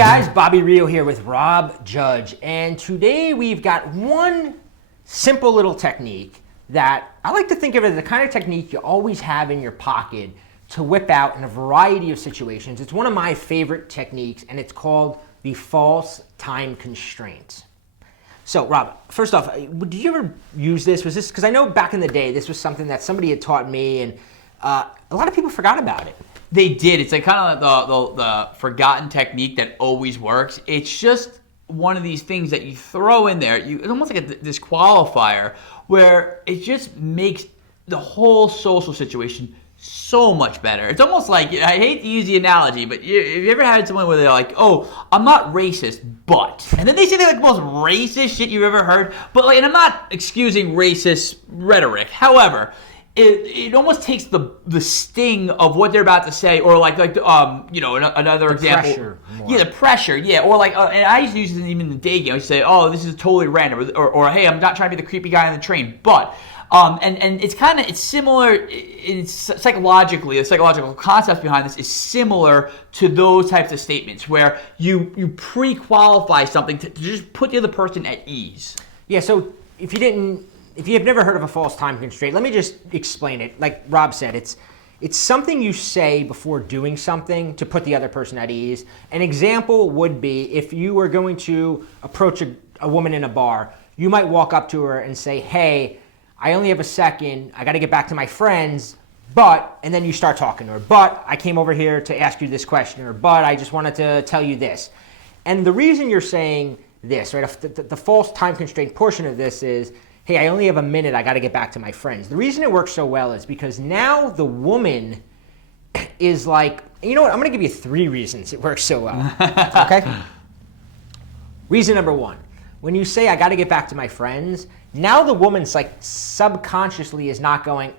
guys, Bobby Rio here with Rob Judge, and today we've got one simple little technique that I like to think of as the kind of technique you always have in your pocket to whip out in a variety of situations. It's one of my favorite techniques, and it's called the False Time Constraint. So, Rob, first off, did you ever use this? Was this, because I know back in the day, this was something that somebody had taught me, and a lot of people forgot about it. They did. It's like kind of the forgotten technique that always works. It's just one of these things that you throw in there. It's almost like a disqualifier where it just makes the whole social situation so much better. It's almost like, I hate to use the analogy, but have you ever had someone where they're like, oh, I'm not racist, but, and then they say they're like the most racist shit you've ever heard, but like, and I'm not excusing racist rhetoric. However, it almost takes the sting of what they're about to say, or like another the example. Pressure more. Yeah, the pressure. Yeah, or like, and I used to use this even in the day game. I used to say, oh, this is totally random, or hey, I'm not trying to be the creepy guy on the train, but. And it's similar. It's psychologically, the psychological concept behind this is similar to those types of statements where you pre-qualify something to just put the other person at ease. Yeah. So if you have never heard of a false time constraint, let me just explain it. Like Rob said, it's something you say before doing something to put the other person at ease. An example would be if you were going to approach a woman in a bar, you might walk up to her and say, hey, I only have a second, I gotta get back to my friends, and then you start talking to her, but I came over here to ask you this question, or but I just wanted to tell you this. And the reason you're saying this, right, the false time constraint portion of this is, hey, I only have a minute, I gotta get back to my friends. The reason it works so well is because now the woman is like, you know what, I'm gonna give you 3 reasons it works so well, okay? Reason number 1, when you say I gotta get back to my friends, now the woman's like subconsciously is not going,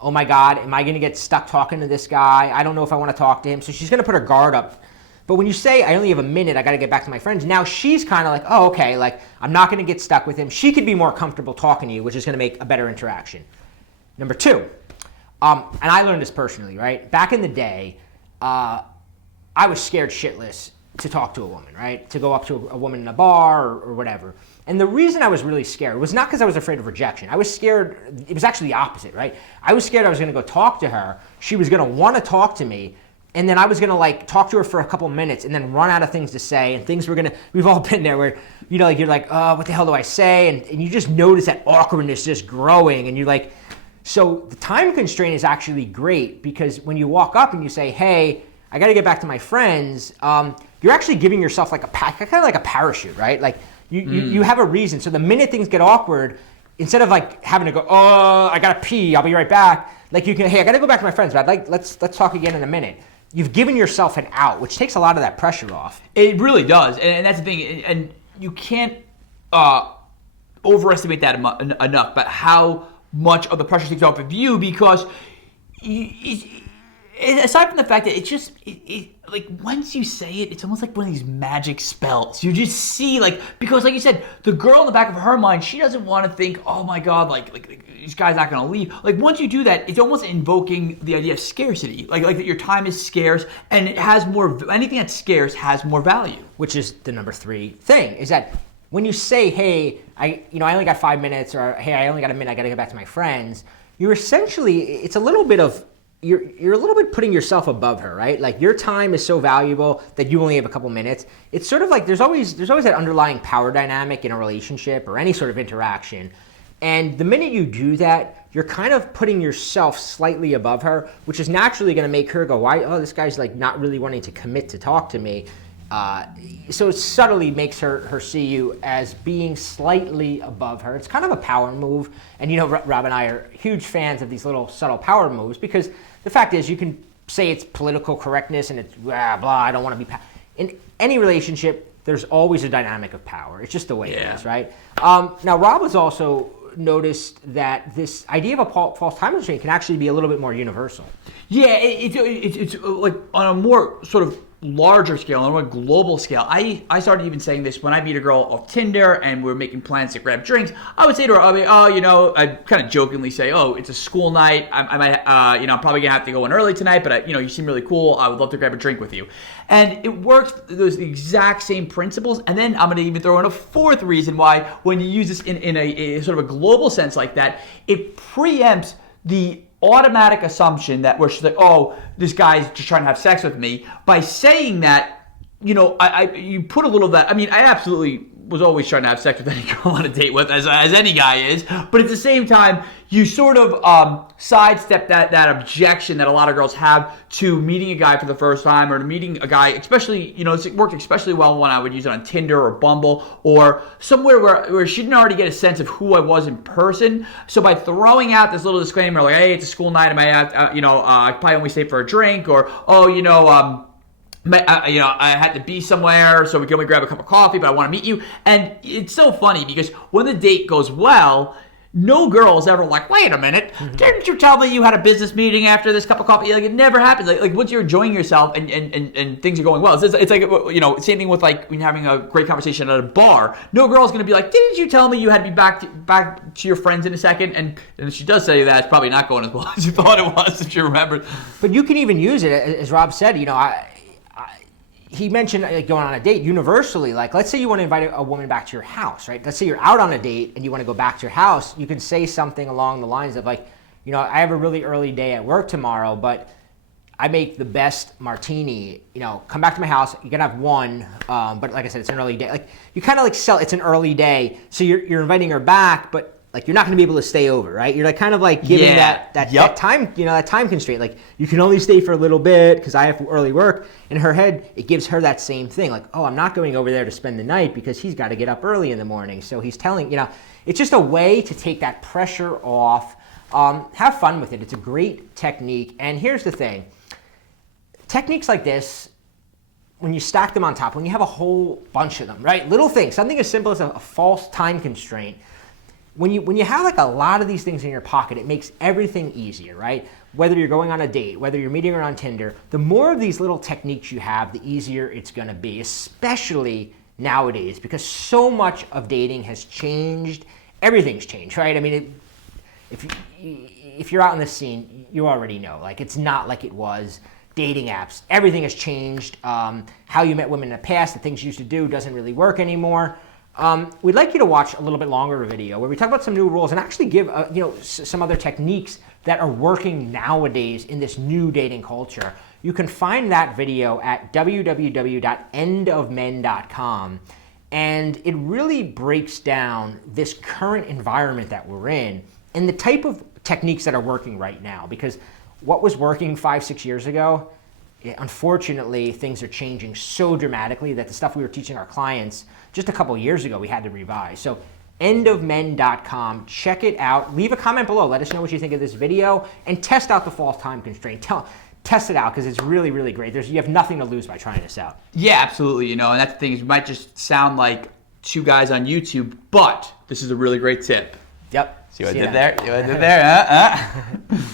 oh my God, am I gonna get stuck talking to this guy? I don't know if I wanna talk to him. So she's gonna put her guard up. But when you say, I only have a minute, I gotta get back to my friends, now she's kind of like, oh, okay, like I'm not gonna get stuck with him. She could be more comfortable talking to you, which is gonna make a better interaction. Number 2, and I learned this personally, right? Back in the day, I was scared shitless to talk to a woman, right? To go up to a woman in a bar or whatever. And the reason I was really scared was not because I was afraid of rejection. I was scared, it was actually the opposite, right? I was scared I was gonna go talk to her, she was gonna wanna talk to me, and then I was gonna like talk to her for a couple minutes and then run out of things to say, and things were gonna, we've all been there where, you know, like you're like, oh, what the hell do I say? And you just notice that awkwardness just growing, and you're like, so the time constraint is actually great because when you walk up and you say, hey, I gotta get back to my friends, you're actually giving yourself like kind of like a parachute, right? Like you have a reason. So the minute things get awkward, instead of like having to go, oh, I gotta pee, I'll be right back. Like you can, hey, I gotta go back to my friends, but let's talk again in a minute. You've given yourself an out, which takes a lot of that pressure off. It really does, and that's the thing. And you can't overestimate that enough. But how much of the pressure takes off of you because. Aside from the fact that like once you say it, it's almost like one of these magic spells. You just see because like you said, the girl in the back of her mind, she doesn't want to think, oh my God, like this guy's not gonna leave. Like once you do that, it's almost invoking the idea of scarcity, like that your time is scarce and it has more. Anything that's scarce has more value. Which is the number 3 thing is that when you say, hey, I only got 5 minutes, or hey, I only got a minute, I gotta get back to my friends. You're essentially, it's a little bit of. You're a little bit putting yourself above her, right? Like your time is so valuable that you only have a couple minutes. It's sort of like there's always that underlying power dynamic in a relationship or any sort of interaction. And the minute you do that, you're kind of putting yourself slightly above her, which is naturally going to make her go, why? Oh, this guy's like not really wanting to commit to talk to me. So it subtly makes her see you as being slightly above her. It's kind of a power move. And Rob and I are huge fans of these little subtle power moves because the fact is you can say it's political correctness and it's blah, I don't want to be in any relationship, there's always a dynamic of power. It's just the way it is, right? Now, Rob has also noticed that this idea of a false time constraint can actually be a little bit more universal. Yeah, it's like on a more sort of larger scale, on a global scale, I started even saying this when I meet a girl off Tinder and we're making plans to grab drinks. I would say to her, I'd kind of jokingly say, oh, it's a school night. I might, I'm probably gonna have to go in early tonight, but you seem really cool. I would love to grab a drink with you. And it works, those exact same principles. And then I'm gonna even throw in a fourth reason why, when you use this in a sort of a global sense like that, it preempts the automatic assumption that where she's like, oh, this guy's just trying to have sex with me. By saying that, you put a little of that. I mean, I absolutely was always trying to have sex with any girl on a date with, as any guy is. But at the same time, you sort of sidestep that objection that a lot of girls have to meeting a guy for the first time, or to meeting a guy, especially, it worked especially well when I would use it on Tinder or Bumble or somewhere where she didn't already get a sense of who I was in person. So by throwing out this little disclaimer like, hey, it's a school night, I might have, I probably only stay for a drink, or, I had to be somewhere, so we can only grab a cup of coffee, but I want to meet you. And it's so funny because when the date goes well, no girl is ever like, wait a minute, didn't you tell me you had a business meeting after this cup of coffee? Like, it never happens. Like once you're enjoying yourself and things are going well, it's like, same thing with like when you're having a great conversation at a bar. No girl's going to be like, didn't you tell me you had to be back to your friends in a second? And if she does say that, it's probably not going as well as you thought it was, if you remember. But you can even use it, as Rob said, he mentioned going on a date universally. Like, let's say you want to invite a woman back to your house, right? Let's say you're out on a date and you want to go back to your house. You can say something along the lines of like, I have a really early day at work tomorrow, but I make the best martini. Come back to my house. You can have one, but like I said, it's an early day. Like, you kind of like sell. It's an early day, so you're inviting her back, but like you're not going to be able to stay over, right? You're like kind of like giving that time, that time constraint. Like, you can only stay for a little bit because I have early work. In her head, it gives her that same thing. Like, oh, I'm not going over there to spend the night because he's got to get up early in the morning. So he's telling, it's just a way to take that pressure off. Have fun with it. It's a great technique. And here's the thing. Techniques like this, when you stack them on top, when you have a whole bunch of them, right? Little things, something as simple as a false time constraint. When you have like a lot of these things in your pocket, it makes everything easier, right? Whether you're going on a date, whether you're meeting her on Tinder, the more of these little techniques you have, the easier it's going to be, especially nowadays, because so much of dating has changed. Everything's changed, right? I mean, if you're out in the scene, you already know. Like, it's not like it was. Dating apps, everything has changed. How you met women in the past, the things you used to do doesn't really work anymore. We'd like you to watch a little bit longer video where we talk about some new rules and actually give some other techniques that are working nowadays in this new dating culture. You can find that video at www.endofmen.com, and it really breaks down this current environment that we're in and the type of techniques that are working right now. Because what was working 5-6 years ago, unfortunately, things are changing so dramatically that the stuff we were teaching our clients just a couple years ago, we had to revise. So endofmen.com, check it out. Leave a comment below. Let us know what you think of this video and test out the false time constraint. Test it out because it's really, really great. You have nothing to lose by trying this out. Yeah, absolutely. And that's the thing. It might just sound like two guys on YouTube, but this is a really great tip. Yep. See what I did there? See what I did there?